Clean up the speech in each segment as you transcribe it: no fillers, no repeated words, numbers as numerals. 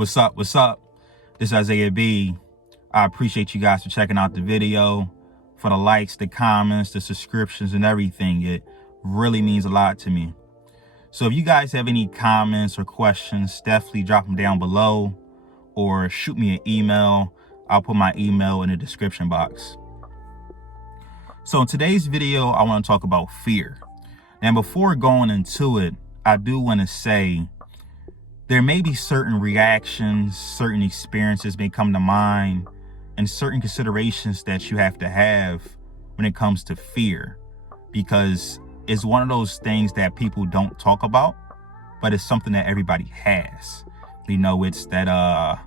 What's up? What's up? This is Isaiah B. I appreciate you guys for checking out the video, for the likes, the comments, the subscriptions, and everything. It really means a lot to me. So if you guys have any comments or questions, definitely drop them down below or shoot me an email. I'll put my email in the description box. So in today's video, I want to talk about fear. Now, before going into it, I do want to say there may be certain reactions, certain experiences may come to mind, and certain considerations that you have to have when it comes to fear, because it's one of those things that people don't talk about, but it's something that everybody has. You know, it's that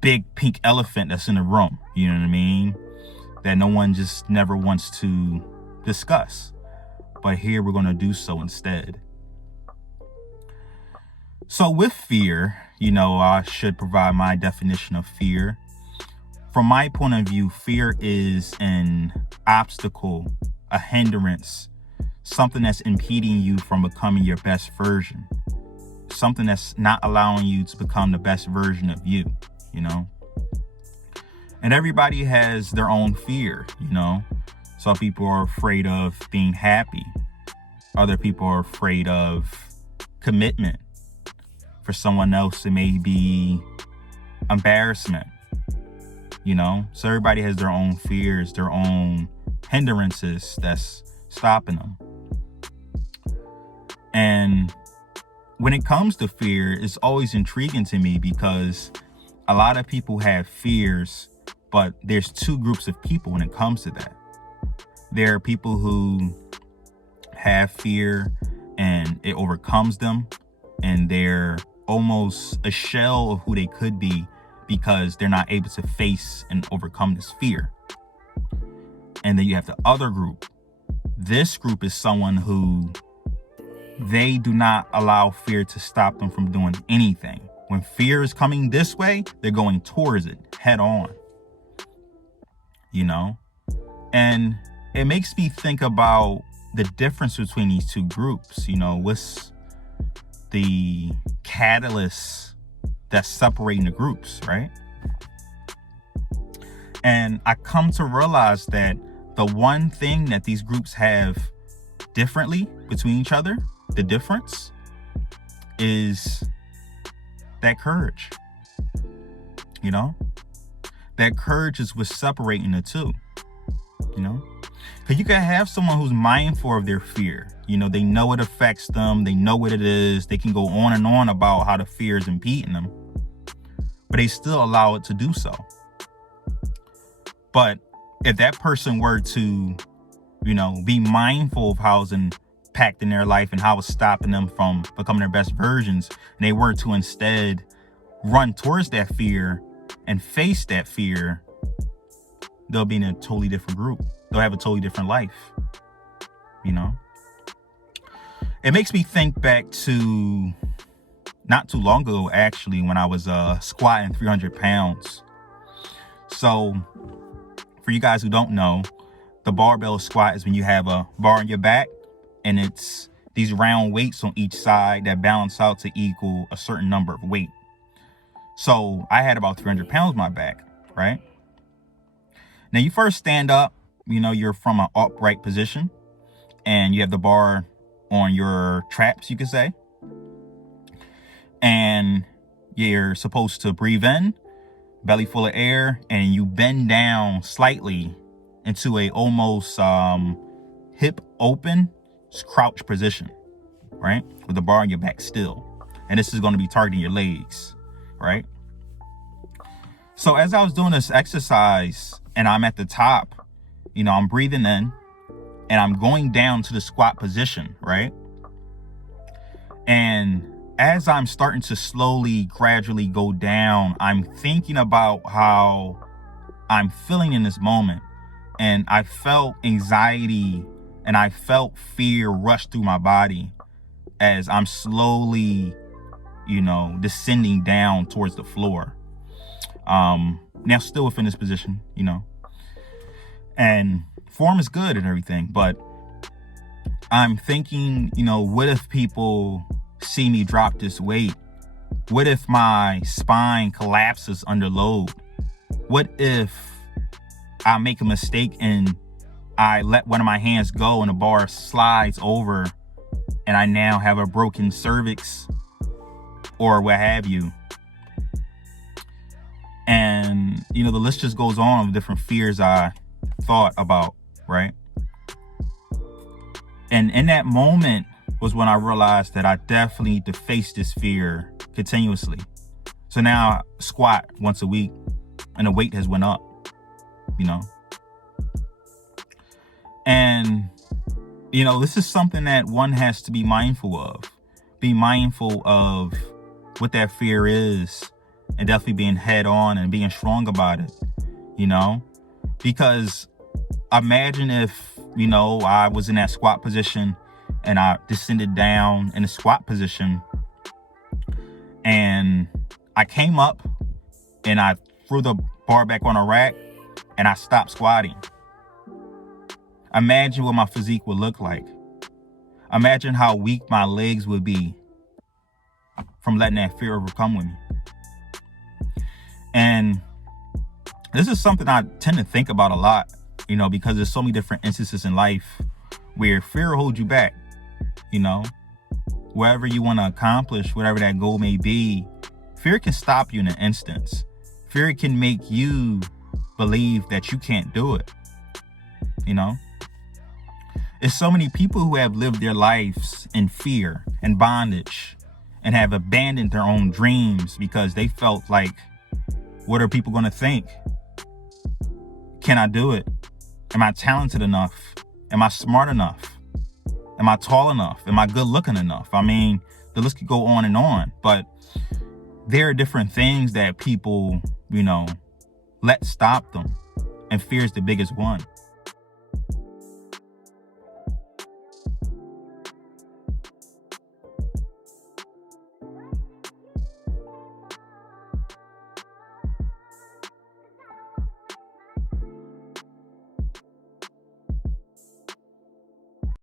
big pink elephant that's in the room, you know what I mean, that no one just never wants to discuss. But here we're going to do so instead. So with fear, you know, I should provide my definition of fear. From my point of view, fear is an obstacle, a hindrance, something that's impeding you from becoming your best version, something that's not allowing you to become the best version of you, you know. And everybody has their own fear, you know. Some people are afraid of being happy. Other people are afraid of commitment. For someone else, it may be embarrassment, you know. So everybody has their own fears, their own hindrances that's stopping them. And when it comes to fear, it's always intriguing to me because a lot of people have fears, but there's two groups of people when it comes to that. There are people who have fear and it overcomes them, and they're almost a shell of who they could be because they're not able to face and overcome this fear. And then you have the other group. This group is someone who they do not allow fear to stop them from doing anything. When fear is coming this way, they're going towards it head on, you know. And it makes me think about the difference between these two groups. You know, what's the catalyst that's separating the groups, right? And I come to realize that the one thing that these groups have differently between each other, the difference is that courage. You know, that courage is what's separating the two, you know. Because you can have someone who's mindful of their fear. You know, they know it affects them. They know what it is. They can go on and on about how the fear is impeding them, but they still allow it to do so. But if that person were to, you know, be mindful of how it's impacting their life and how it's stopping them from becoming their best versions, and they were to instead run towards that fear and face that fear, they'll be in a totally different group. They'll have a totally different life, you know. It makes me think back to not too long ago, actually, when I was squatting 300 pounds. So for you guys who don't know, the barbell squat is when you have a bar on your back and it's these round weights on each side that balance out to equal a certain number of weight. So I had about 300 pounds on my back, right? Now you first stand up, you know, you're from an upright position and you have the bar on your traps, you could say. And you're supposed to breathe in, belly full of air, and you bend down slightly into a almost hip open crouch position, right? With the bar on your back still. And this is going to be targeting your legs, right? So as I was doing this exercise and I'm at the top, you know, I'm breathing in and I'm going down to the squat position, right? And as I'm starting to slowly, gradually go down, I'm thinking about how I'm feeling in this moment. And I felt anxiety and I felt fear rush through my body as I'm slowly, you know, descending down towards the floor. Now still within this position, you know, and form is good and everything, but I'm thinking, you know, what if people see me drop this weight What if my spine collapses under load? What if I make a mistake and I let one of my hands go and the bar slides over and I now have a broken cervix or what have you? And, the list just goes on of different fears I thought about, right? And in that moment was when I realized that I definitely need to face this fear continuously. So now I squat once a week and the weight has went up, And, this is something that one has to be mindful of. Be mindful of what that fear is and definitely being head on and being strong about it, because imagine if, I was in that squat position and I descended down in the squat position and I came up and I threw the bar back on a rack and I stopped squatting. Imagine what my physique would look like. Imagine how weak my legs would be from letting that fear overcome with me. And this is something I tend to think about a lot, because there's so many different instances in life where fear holds you back, wherever you want to accomplish, whatever that goal may be, fear can stop you in an instant. Fear can make you believe that you can't do it, There's so many people who have lived their lives in fear and bondage and have abandoned their own dreams because they felt like, what are people going to think? Can I do it? Am I talented enough? Am I smart enough? Am I tall enough? Am I good looking enough? I mean, the list could go on and on, but there are different things that people, let stop them. And fear is the biggest one.